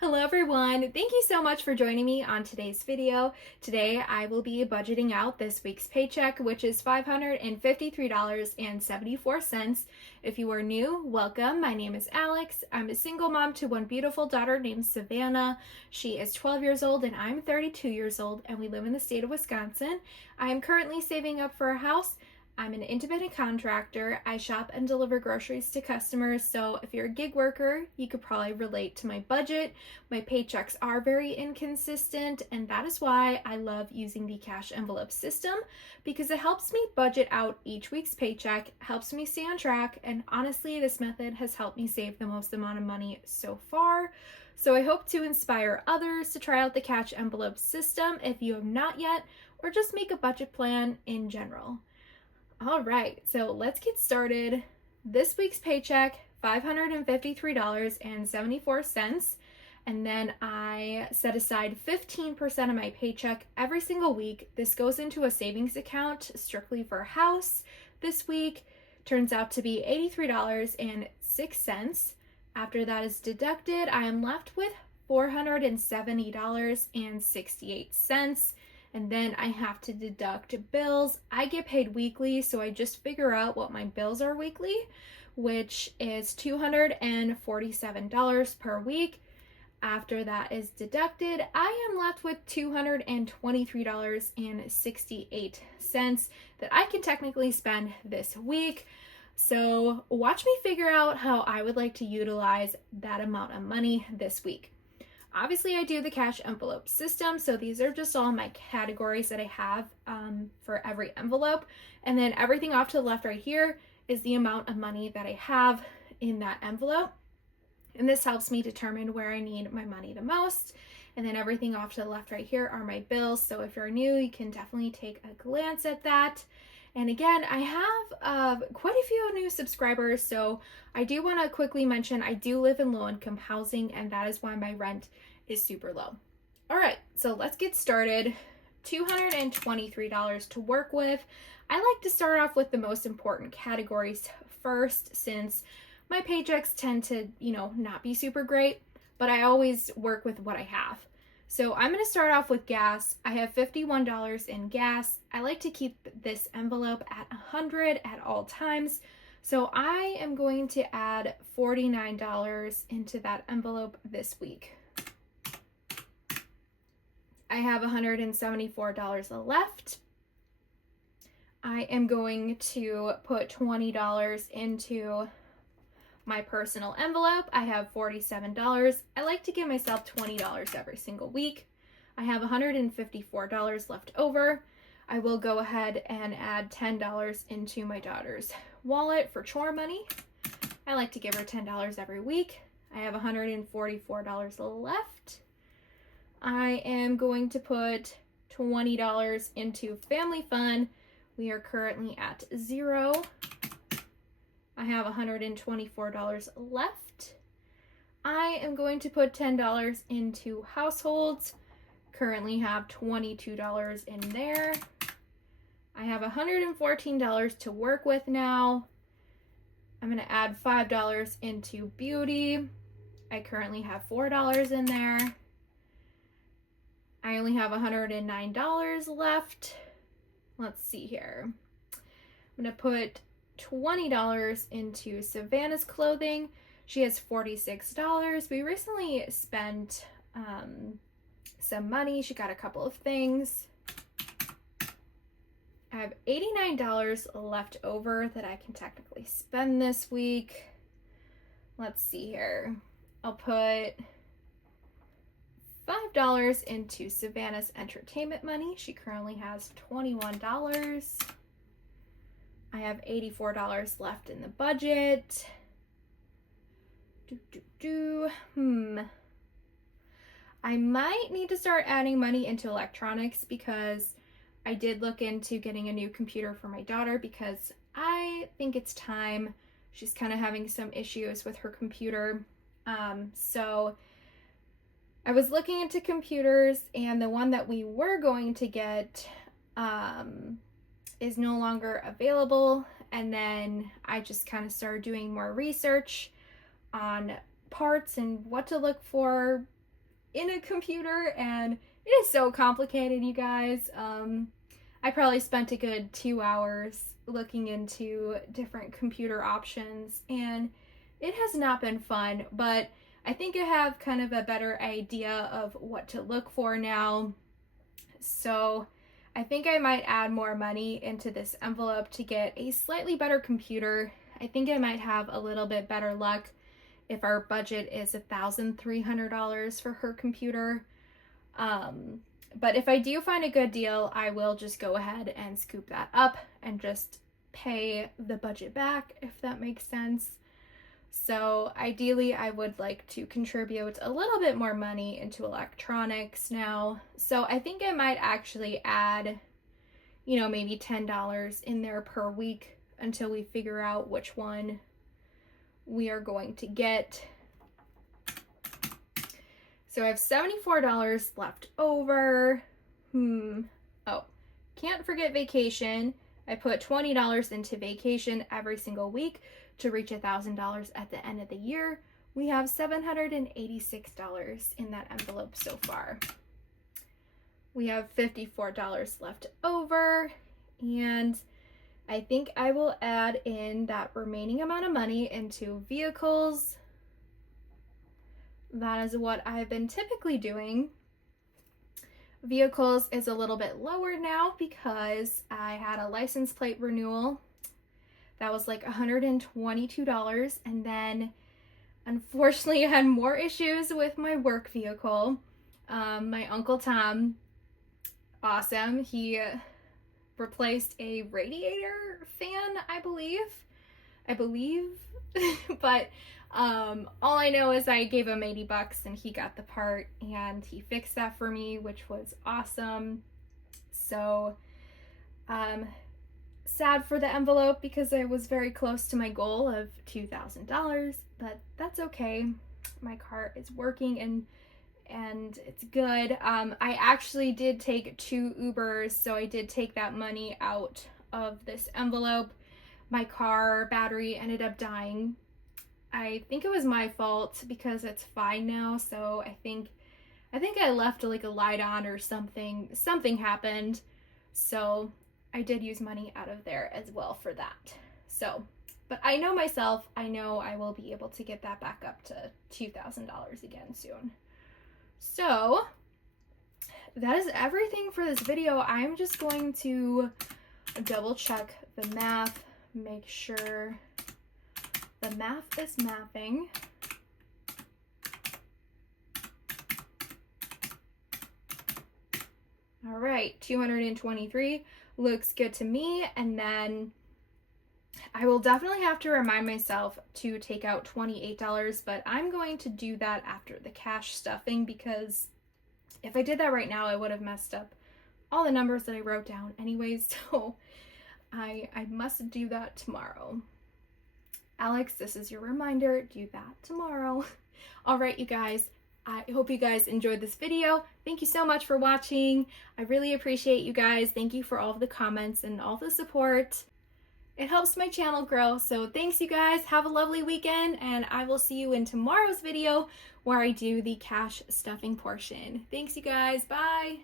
Hello everyone! Thank you so much for joining me on today's video. Today I will be budgeting out this week's paycheck, which is $553.74. If you are new, welcome. My name is Alex. I'm a single mom to one beautiful daughter named Savannah. She is 12 years old and I'm 32 years old, and we live in the state of Wisconsin. I am currently saving up for a house. I'm an independent contractor. I shop and deliver groceries to customers, so if you're a gig worker, you could probably relate to my budget. My paychecks are very inconsistent, and that is why I love using the cash envelope system, because it helps me budget out each week's paycheck, helps me stay on track, and honestly, this method has helped me save the most amount of money so far. So I hope to inspire others to try out the cash envelope system if you have not yet, or just make a budget plan in general. All right, so let's get started. This week's paycheck, $553.74, and then I set aside 15% of my paycheck every single week. This goes into a savings account strictly for a house. This week turns out to be $83.06. After that is deducted, I am left with $470.68. And then I have to deduct bills. I get paid weekly, so I just figure out what my bills are weekly, which is $247 per week. After that is deducted, I am left with $223.68 that I can technically spend this week. So watch me figure out how I would like to utilize that amount of money this week. Obviously, I do the cash envelope system, so these are just all my categories that I have for every envelope. And then everything off to the left right here is the amount of money that I have in that envelope. And this helps me determine where I need my money the most. And then everything off to the left right here are my bills. So if you're new, you can definitely take a glance at that. And again, I have quite a few new subscribers, so I do want to quickly mention I do live in low-income housing, and that is why my rent is super low. All right, so let's get started. $223 to work with. I like to start off with the most important categories first, since my paychecks tend to, not be super great, but I always work with what I have. So I'm going to start off with gas. I have $51 in gas. I like to keep this envelope at 100 at all times. So I am going to add $49 into that envelope this week. I have $174 left. I am going to put $20 into my personal envelope. I have $47. I like to give myself $20 every single week. I have $154 left over. I will go ahead and add $10 into my daughter's wallet for chore money. I like to give her $10 every week. I have $144 left. I am going to put $20 into family fun. We are currently at 0. I have $124 left. I am going to put $10 into households. Currently have $22 in there. I have $114 to work with now. I'm going to add $5 into beauty. I currently have $4 in there. I only have $109 left. Let's see here. I'm going to put $20 into Savannah's clothing. She has $46. We recently spent some money. She got a couple of things. I have $89 left over that I can technically spend this week. Let's see here. I'll put $5 into Savannah's entertainment money. She currently has $21. I have $84 left in the budget. I might need to start adding money into electronics, because I did look into getting a new computer for my daughter, because I think it's time. She's kind of having some issues with her computer. So I was looking into computers, and the one that we were going to get is no longer available. And then I just kind of started doing more research on parts and what to look for in a computer, and it is so complicated, you guys. I probably spent a good 2 hours looking into different computer options, and it has not been fun, but I think I have kind of a better idea of what to look for now. So I think I might add more money into this envelope to get a slightly better computer. I think I might have a little bit better luck if our budget is $1,300 for her computer. But if I do find a good deal, I will just go ahead and scoop that up and just pay the budget back, if that makes sense. So ideally, I would like to contribute a little bit more money into electronics now. So I think I might actually add, maybe $10 in there per week until we figure out which one we are going to get. So I have $74 left over. Oh, can't forget vacation. I put $20 into vacation every single week to reach $1,000 at the end of the year. We have $786 in that envelope so far. We have $54 left over, and I think I will add in that remaining amount of money into vehicles. That is what I've been typically doing. Vehicles is a little bit lower now because I had a license plate renewal. That was like $122, and then unfortunately I had more issues with my work vehicle. My Uncle Tom, awesome, he replaced a radiator fan, I believe, but all I know is I gave him $80 and he got the part and he fixed that for me, which was awesome. So sad for the envelope because I was very close to my goal of $2,000, but that's okay. My car is working and it's good. I actually did take 2 Ubers, so I did take that money out of this envelope. My car battery ended up dying. I think it was my fault because it's fine now, so I think I left like a light on or something happened. So I did use money out of there as well for that. So, but I know myself, I know I will be able to get that back up to $2,000 again soon. So that is everything for this video. I'm just going to double check the math, make sure the math is mapping. All right, 223 looks good to me. And then I will definitely have to remind myself to take out $28, but I'm going to do that after the cash stuffing because if I did that right now, I would have messed up all the numbers that I wrote down anyways. So I must do that tomorrow. Alex, this is your reminder, do that tomorrow. All right, you guys, I hope you guys enjoyed this video. Thank you so much for watching. I really appreciate you guys. Thank you for all of the comments and all the support. It helps my channel grow. So thanks, you guys. Have a lovely weekend, and I will see you in tomorrow's video where I do the cash stuffing portion. Thanks, you guys. Bye.